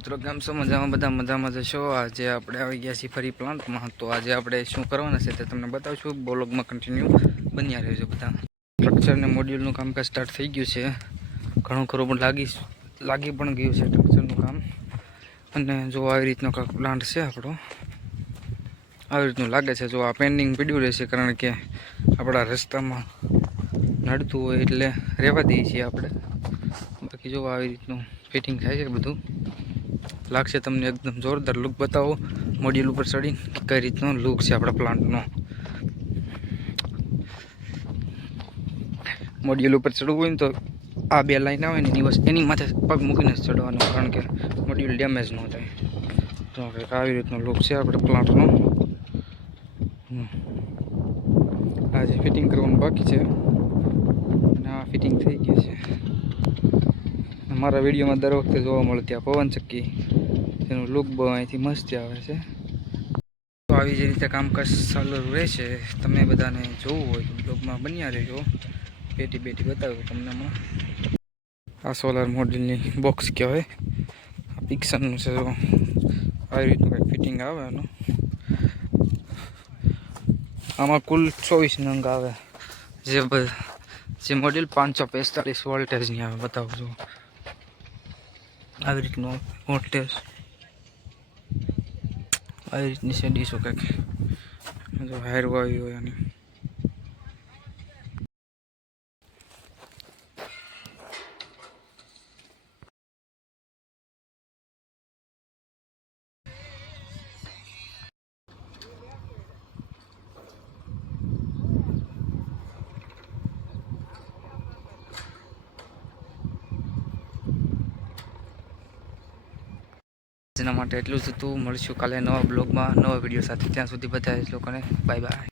મિત્રો કેમ છો? મજામાં? બધા મજામાં જશો? આજે આપણે આવી ગયા છીએ ફરી પ્લાન્ટમાં. તો આજે આપણે શું કરવાના છે તે તમને બતાવશું. બ્લોગમાં કન્ટિન્યુ બન્યા રહેજો બધા. સ્ટ્રક્ચરને મોડ્યુલનું કામકાજ સ્ટાર્ટ થઈ ગયું છે. ઘણું ખરું પણ લાગી પણ ગયું છે સ્ટ્રક્ચરનું કામ. અને જો આવી રીતનો કાંઈક પ્લાન્ટ છે આપણો, આવી રીતનું લાગે છે. જો આ પેન્ડિંગ પડ્યું રહેશે, કારણ કે આપણા રસ્તામાં નડતું હોય એટલે રહેવા દઈએ છીએ આપણે. બાકી જો આવી રીતનું ફિટિંગ થાય છે બધું. લાગશે તમને એકદમ જોરદાર લુક. બતાવો મોડ્યુલ ઉપર ચડીને કઈ રીતનો લુક છે આપણા પ્લાન્ટનો. મોડ્યુલ ઉપર ચડવું હોય ને તો આ બે લાઈન આવે ને એની માથે પગ મૂકીને ચડવાનું, કારણ કે મોડ્યુલ ડેમેજ ન થાય. તો આવી રીતનો લુક છે આપણે પ્લાન્ટનો. આજે ફિટિંગ કરવાનું બાકી છે અને આ ફિટિંગ થઈ ગઈ છે. મારા વિડીયોમાં દર વખતે જોવા મળે ત્યાં પવન ચક્કી, એનું લુક બહુ અહીંથી મસ્ત આવે છે. તો આવી જ રીતે કામકાજ ચાલુ રહેશે. તમે બધાને જોવું હોય તો બ્લોગમાં બન્યા રહેજો. બેટી બતાવ્યું તમને હમણાં. આ સોલાર મોડ્યુલની બોક્સ કહેવાય. આ પિક્સનનું છે. આવી રીતનું કંઈક ફિટિંગ આવે એનું. આમાં કુલ 24 નંગ આવે. જે મોડ્યુલ 545 વોલ્ટેજની આવે. બતાવું છું આવી રીતનું વોલ્ટેજ. આવી રીતની છે ડીશો કંઈક. જો હાયર આવી હોય એની. જેના માટે એટલું જ હતું. મળીશું કાલે નવા બ્લોગમાં નવા વિડીયો સાથે. ત્યાં સુધી બધા લોકોને બાય બાય.